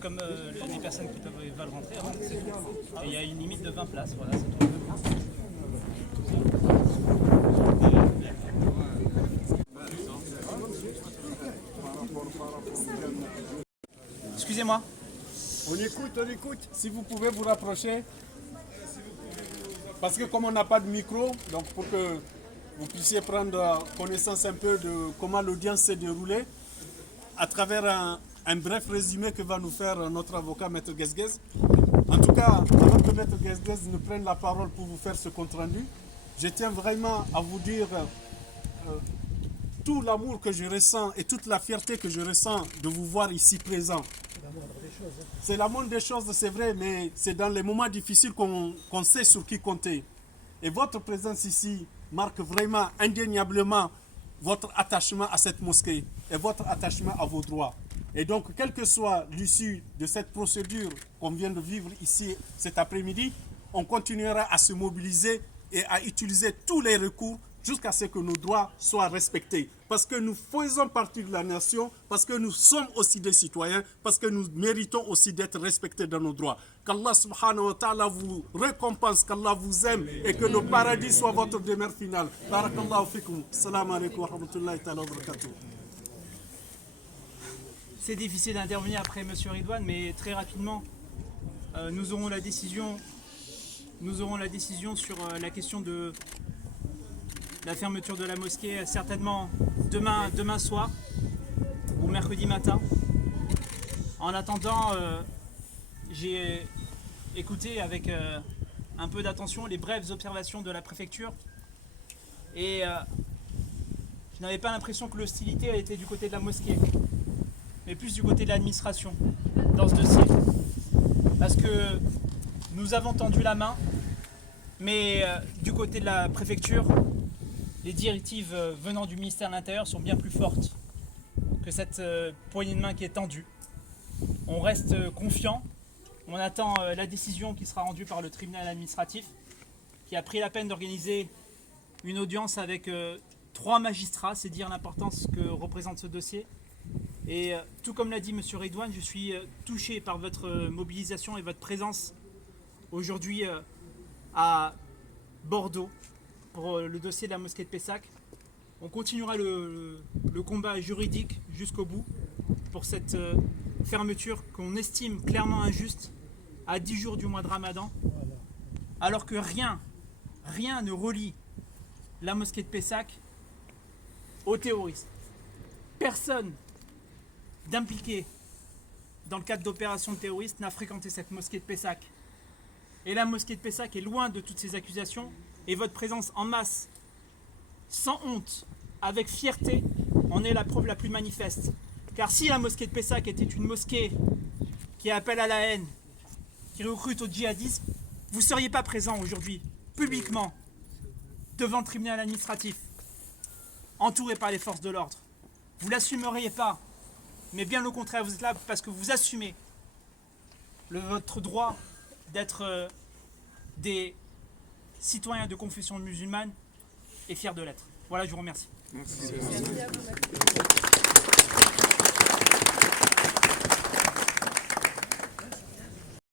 comme les personnes qui veulent rentrer, hein, c'est tout. Et il y a une limite de 20 places, voilà, c'est tout. Excusez-moi. On écoute. Si vous pouvez vous rapprocher. Parce que comme on n'a pas de micro, donc pour que vous puissiez prendre connaissance un peu de comment l'audience s'est déroulée, à travers un bref résumé que va nous faire notre avocat, Maître Guesguez. En tout cas, avant que Maître Guesguez ne prenne la parole pour vous faire ce compte-rendu, je tiens vraiment à vous dire tout l'amour que je ressens et toute la fierté que je ressens de vous voir ici présent. C'est la moindre des choses, c'est vrai, mais c'est dans les moments difficiles qu'on sait sur qui compter. Et votre présence ici marque vraiment indéniablement votre attachement à cette mosquée et votre attachement à vos droits. Et donc, quelle que soit l'issue de cette procédure qu'on vient de vivre ici cet après-midi, on continuera à se mobiliser et à utiliser tous les recours jusqu'à ce que nos droits soient respectés. Parce que nous faisons partie de la nation, parce que nous sommes aussi des citoyens, parce que nous méritons aussi d'être respectés dans nos droits. Qu'Allah subhanahu wa ta'ala vous récompense, qu'Allah vous aime et que le paradis soit votre demeure finale. Barakallahu fikum. Salam alaikum wa rahmatullahi ta'ala wa barakatuh. C'est difficile d'intervenir après M. Ridwan, mais très rapidement, nous aurons la décision sur la question de la fermeture de la mosquée, certainement demain soir ou mercredi matin. En attendant, j'ai écouté avec un peu d'attention les brèves observations de la préfecture et je n'avais pas l'impression que l'hostilité était du côté de la mosquée, mais plus du côté de l'administration dans ce dossier. Parce que nous avons tendu la main, mais du côté de la préfecture, les directives venant du ministère de l'Intérieur sont bien plus fortes que cette poignée de main qui est tendue. On reste confiant, on attend la décision qui sera rendue par le tribunal administratif, qui a pris la peine d'organiser une audience avec 3 magistrats, c'est dire l'importance que représente ce dossier. Et tout comme l'a dit M. Ridwan, je suis touché par votre mobilisation et votre présence aujourd'hui à Bordeaux pour le dossier de la mosquée de Pessac. On continuera le combat juridique jusqu'au bout pour cette fermeture qu'on estime clairement injuste à 10 jours du mois de Ramadan, alors que rien ne relie la mosquée de Pessac aux terroristes. Personne d'impliqué dans le cadre d'opérations terroristes n'a fréquenté cette mosquée de Pessac. Et la mosquée de Pessac est loin de toutes ces accusations, et votre présence en masse, sans honte, avec fierté, en est la preuve la plus manifeste. Car si la mosquée de Pessac était une mosquée qui appelle à la haine, qui recrute au djihadisme, vous ne seriez pas présent aujourd'hui, publiquement, devant le tribunal administratif, entouré par les forces de l'ordre. Vous ne l'assumeriez pas, mais bien au contraire, vous êtes là parce que vous assumez votre droit d'être des citoyens de confession musulmane et fiers de l'être. Voilà, je vous remercie. Merci.